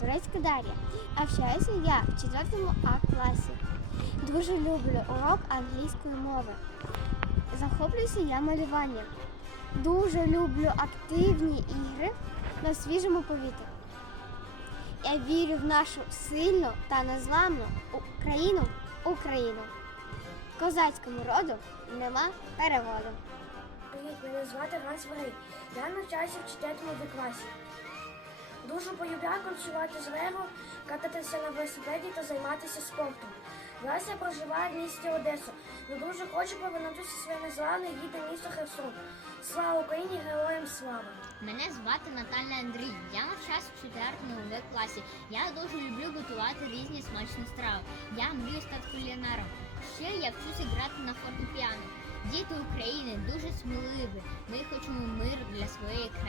Турецька Дар'я. Навчаюся я в 4 А класі. Дуже люблю урок англійської мови. Захоплююся я малюванням. Дуже люблю активні ігри на свіжому повітрі. Я вірю в нашу сильну та незламну Україну Україну. Козацькому роду нема переводу. Привіт, мене звати Ганс Варий. Я навчаюся в 4 класі. Дуже полюбляю консувати з Лего, кататися на велосипеді та займатися спортом. Зараз я проживаю в місті Одесу. але дуже хочу повернутися в своє незламне рідне місто Херсон. Слава Україні, героям слава! Мене звати Наталя Андрій. Я навчаюся в 4 В класі. Я дуже люблю готувати різні смачні страви. Я мрію стати кулінаром. Ще я вчуся грати на фортепіано. Діти України дуже сміливі. Ми хочемо миру для своєї країни.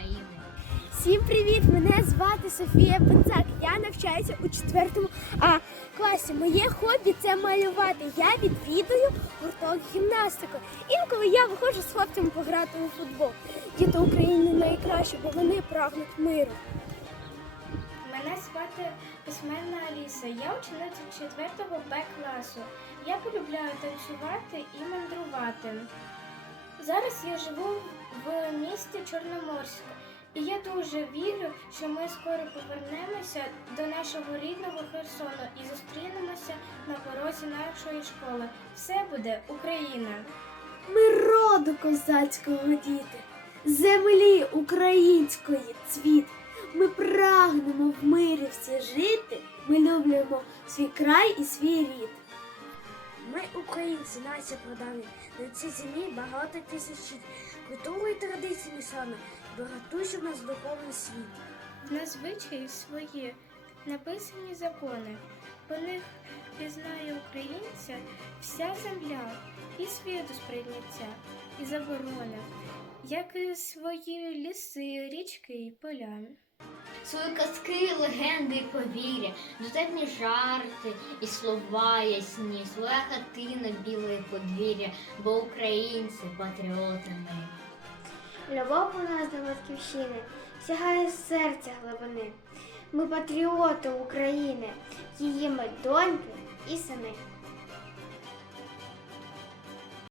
Всім привіт! Мене звати Софія Пенцак. Я навчаюся у 4 А класі. Моє хобі це малювати. Я відвідую гурток гімнастику. Інколи я виходжу з хлопцями пограти у футбол. Діти України найкращі, бо вони прагнуть миру. Мене звати письменна Аліса. Я учениця 4 Б класу. Я полюбляю танцювати і мандрувати. Зараз я живу в місті Чорноморськ. І я дуже вірю, що ми скоро повернемося до нашого рідного Херсону і зустрінемося на порозі нашої школи. Все буде Україна! Ми роду козацького діти, землі української цвіт. Ми прагнемо в мирі всі жити. Ми люблимо свій край і свій рід. Ми українці, нація продавні. На цій землі багато тисячі культури і традиції саме, багатущий в нас духовний світ. В нас звичаї свої, написані закони. По них пізнає українця вся земля, і світу сприйняття, і заборона, як і свої ліси, річки і поля. Свої казки, легенди і повір'я, дотепні жарти і слова ясні, своя хатина, біле подвір'я, бо українці патріоти ми. Любов у нас до батьківщини сягає з серця глибини. Ми патріоти України, її ми доньки і сини.